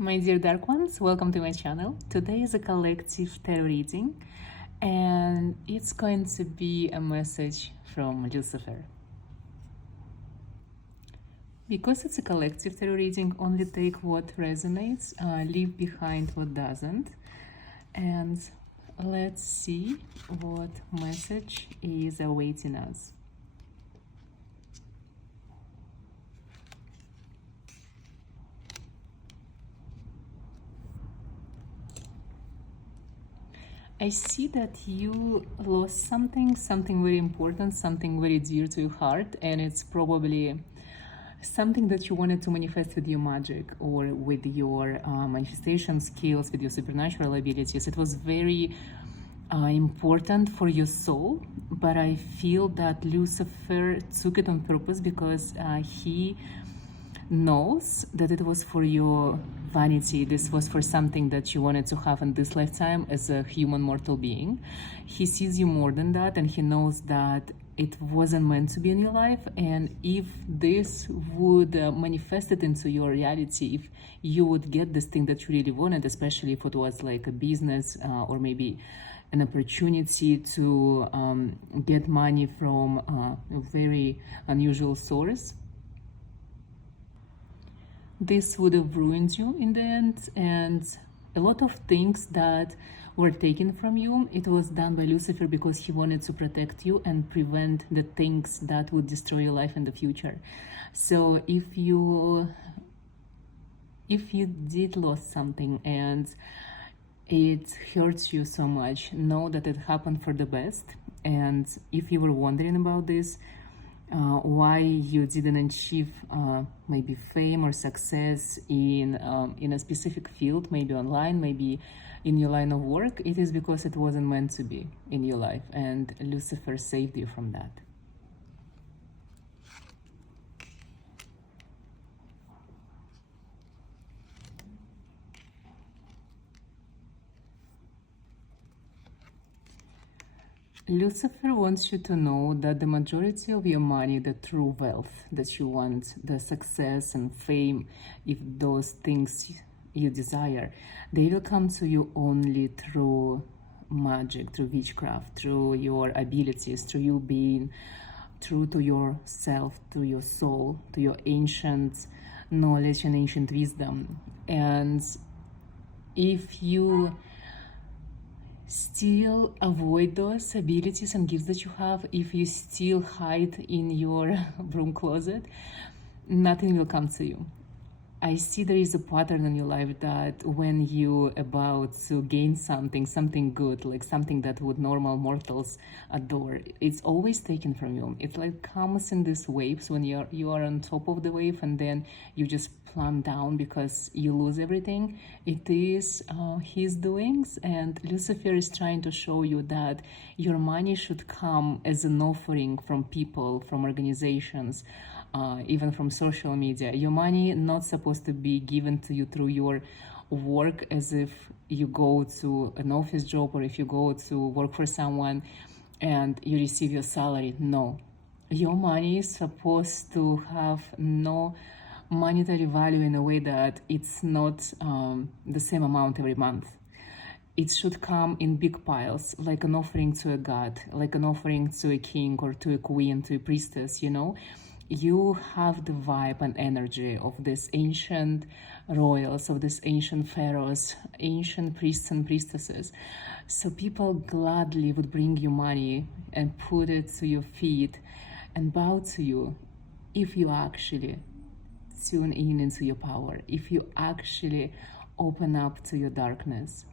My dear dark ones, welcome to my channel. Today is a collective tarot reading and it's going to be a message from Lucifer. Because it's a collective tarot reading, only take what resonates, leave behind what doesn't. And let's see what message is awaiting us. I see that you lost something very important, something very dear to your heart, and it's probably something that you wanted to manifest with your magic or with your manifestation skills, with your supernatural abilities. It was very important for your soul, but I feel that Lucifer took it on purpose because he knows that it was for your vanity. This was for something that you wanted to have in this lifetime as a human mortal being. He sees you more than that, and he knows that it wasn't meant to be in your life. And if this would manifest it into your reality, if you would get this thing that you really wanted, especially if it was like a business or maybe an opportunity to get money from a very unusual source, this would have ruined you in the end. And a lot of things that were taken from you, it was done by Lucifer because he wanted to protect you and prevent the things that would destroy your life in the future. So if you did lose something and it hurts you so much, know that it happened for the best. And if you were wondering about this, why you didn't achieve maybe fame or success in a specific field, maybe online, maybe in your line of work, it is because it wasn't meant to be in your life, and Lucifer saved you from that. Lucifer wants you to know that the majority of your money, the true wealth that you want, the success and fame, if those things you desire, they will come to you only through magic, through witchcraft, through your abilities, through you being true to yourself, to your soul, to your ancient knowledge and ancient wisdom. And if you still avoid those abilities and gifts that you have, if you still hide in your broom closet, nothing will come to you. I see there is a pattern in your life that when you about to gain something good, like something that would normal mortals adore, it's always taken from you. It like comes in these waves when you are on top of the wave, and then you just plumb down because you lose everything. It is his doings, and Lucifer is trying to show you that your money should come as an offering from people, from organizations, even from social media. Your money not supposed to be given to you through your work, as if you go to an office job or if you go to work for someone and you receive your salary. No, your money is supposed to have no monetary value in a way that it's not the same amount every month. It should come in big piles, like an offering to a god, like an offering to a king or to a queen, to a priestess, you know. You have the vibe and energy of this ancient royals, of this ancient pharaohs, ancient priests and priestesses. So people gladly would bring you money and put it to your feet and bow to you if you actually tune in into your power, if you actually open up to your darkness.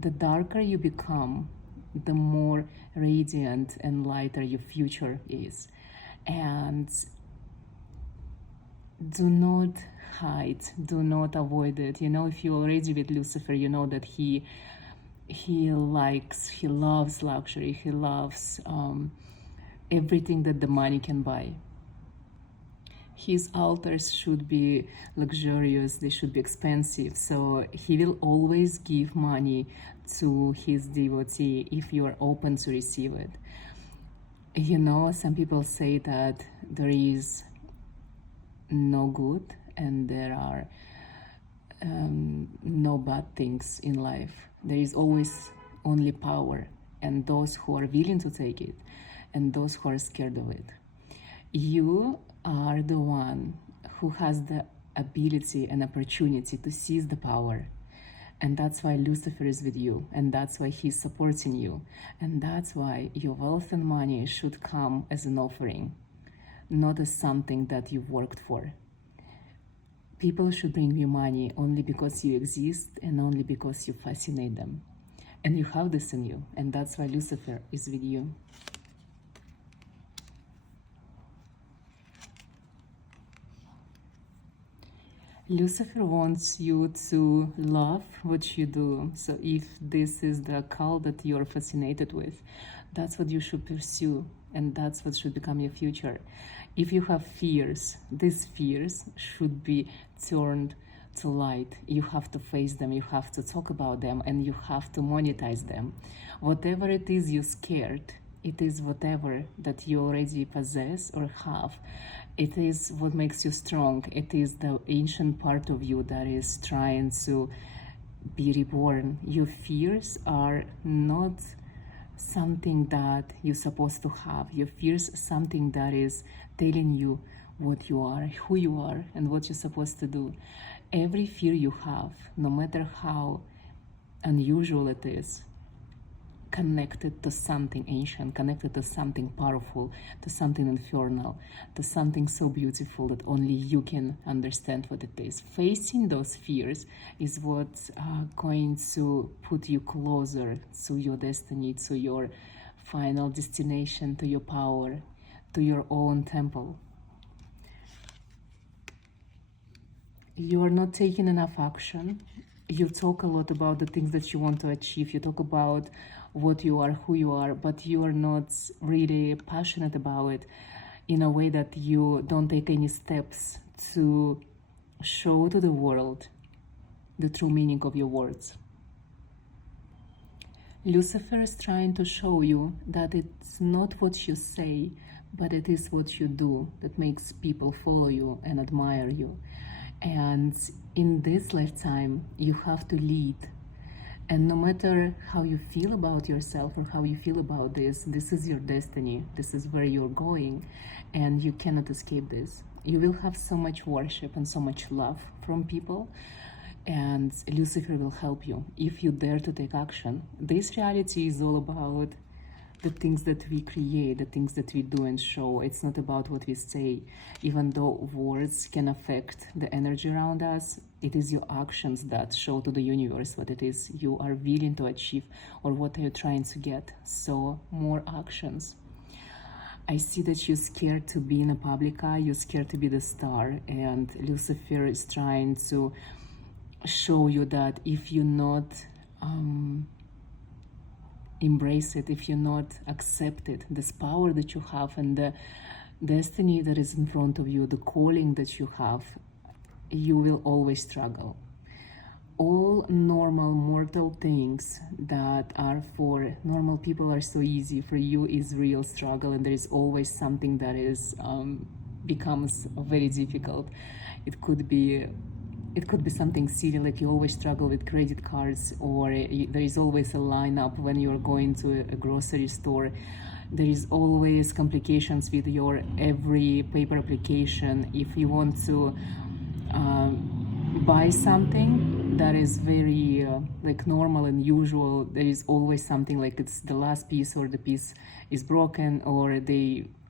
The darker you become, the more radiant and lighter your future is. And do not hide, do not avoid it. You know, if you're already with Lucifer, you know that he loves luxury, he loves everything that the money can buy. His altars should be luxurious, they should be expensive, so he will always give money to his devotee if you are open to receive it. You know, some people say that there is no good and there are no bad things in life. There is always only power, and those who are willing to take it, and those who are scared of it. You are the one who has the ability and opportunity to seize the power. And that's why Lucifer is with you, and that's why he's supporting you, and that's why your wealth and money should come as an offering, not as something that you've worked for. People should bring you money only because you exist and only because you fascinate them. And you have this in you, and that's why Lucifer is with you. Lucifer wants you to love what you do. So if this is the occult that you're fascinated with, that's what you should pursue, and that's what should become your future. If you have fears, these fears should be turned to light. You have to face them, you have to talk about them, and you have to monetize them. Whatever it is you're scared, it is whatever that you already possess or have. It is what makes you strong. It is the ancient part of you that is trying to be reborn. Your fears are not something that you're supposed to have. Your fears are something that is telling you what you are, who you are, and what you're supposed to do. Every fear you have, no matter how unusual it is, connected to something ancient, connected to something powerful, to something infernal, to something so beautiful that only you can understand what it is. Facing those fears is what's going to put you closer to your destiny, to your final destination, to your power, to your own temple. You are not taking enough action. You talk a lot about the things that you want to achieve. You talk about what you are, who you are, but you are not really passionate about it in a way that you don't take any steps to show to the world the true meaning of your words. Lucifer is trying to show you that it's not what you say, but it is what you do that makes people follow you and admire you. And in this lifetime, you have to lead. And no matter how you feel about yourself or how you feel about this is your destiny. This is where you're going, and you cannot escape this. You will have so much worship and so much love from people, and Lucifer will help you if you dare to take action. This reality is all about the things that we create, the things that we do and show. It's not about what we say. Even though words can affect the energy around us, it is your actions that show to the universe what it is you are willing to achieve or what are you trying to get. So more actions. I see that you're scared to be in a public eye, you're scared to be the star, and Lucifer is trying to show you that if you're not embrace it, if you're not accept it, this power that you have and the destiny that is in front of you, the calling that you have, you will always struggle. All normal mortal things that are for normal people are so easy. For you is real struggle, and there is always something that is becomes very difficult. It could be something silly, like you always struggle with credit cards, or there is always a lineup when you're going to a grocery store. There is always complications with your every paper application. If you want to buy something that is very like normal and usual, there is always something like it's the last piece, or the piece is broken, or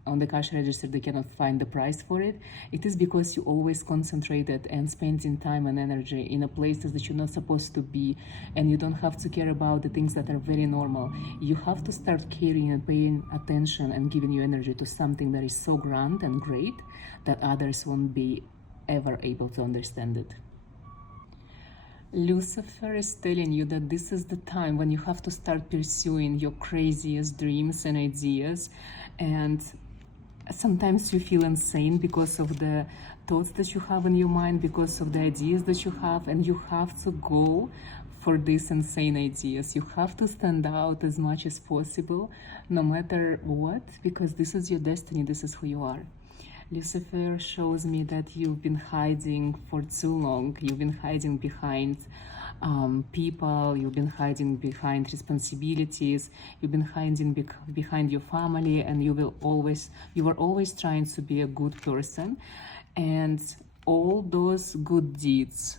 on the cash register they cannot find the price for it. It is because you always concentrated and spending time and energy in a places that you're not supposed to be, and you don't have to care about the things that are very normal. You have to start caring and paying attention and giving your energy to something that is so grand and great that others won't be ever able to understand it. Lucifer is telling you that this is the time when you have to start pursuing your craziest dreams and ideas, and sometimes you feel insane because of the thoughts that you have in your mind, because of the ideas that you have, and you have to go for these insane ideas. You have to stand out as much as possible, no matter what, because this is your destiny, this is who you are. Lucifer shows me that you've been hiding for too long. You've been hiding behind people, you've been hiding behind responsibilities, you've been hiding behind your family, and you were always trying to be a good person, and all those good deeds,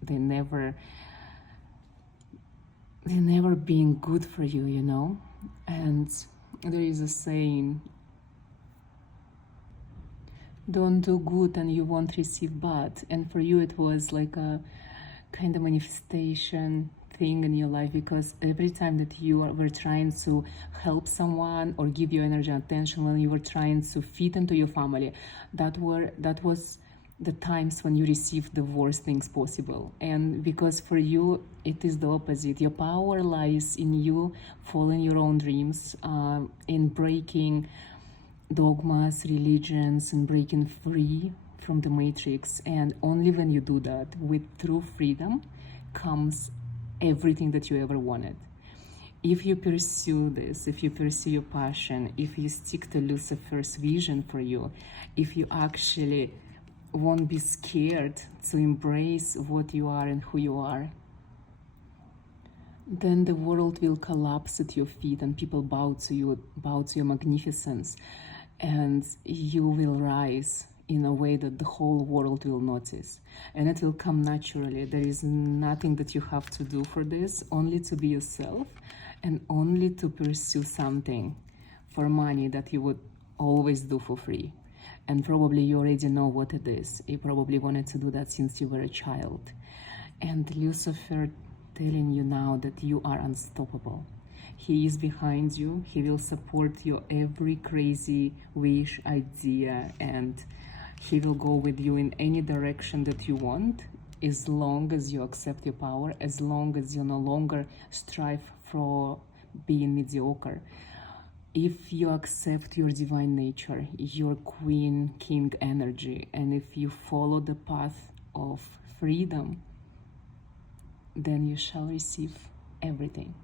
they never being good for you, you know. And there is a saying, don't do good and you won't receive bad. And for you it was like a kind of manifestation thing in your life, because every time that you were trying to help someone or give your energy and attention, when you were trying to fit into your family, that was the times when you received the worst things possible. And because for you it is the opposite. Your power lies in you following your own dreams, in breaking dogmas, religions, and breaking free from the matrix. And only when you do that with true freedom comes everything that you ever wanted. If you pursue this, if you pursue your passion, if you stick to Lucifer's vision for you, if you actually won't be scared to embrace what you are and who you are, then the world will collapse at your feet and people bow to you, bow to your magnificence, and you will rise in a way that the whole world will notice. And it will come naturally. There is nothing that you have to do for this, only to be yourself and only to pursue something for money that you would always do for free. And probably you already know what it is. You probably wanted to do that since you were a child. And Lucifer telling you now that you are unstoppable. He is behind you. He will support your every crazy wish, idea, and he will go with you in any direction that you want, as long as you accept your power, as long as you no longer strive for being mediocre. If you accept your divine nature, your queen, king energy, and if you follow the path of freedom, then you shall receive everything.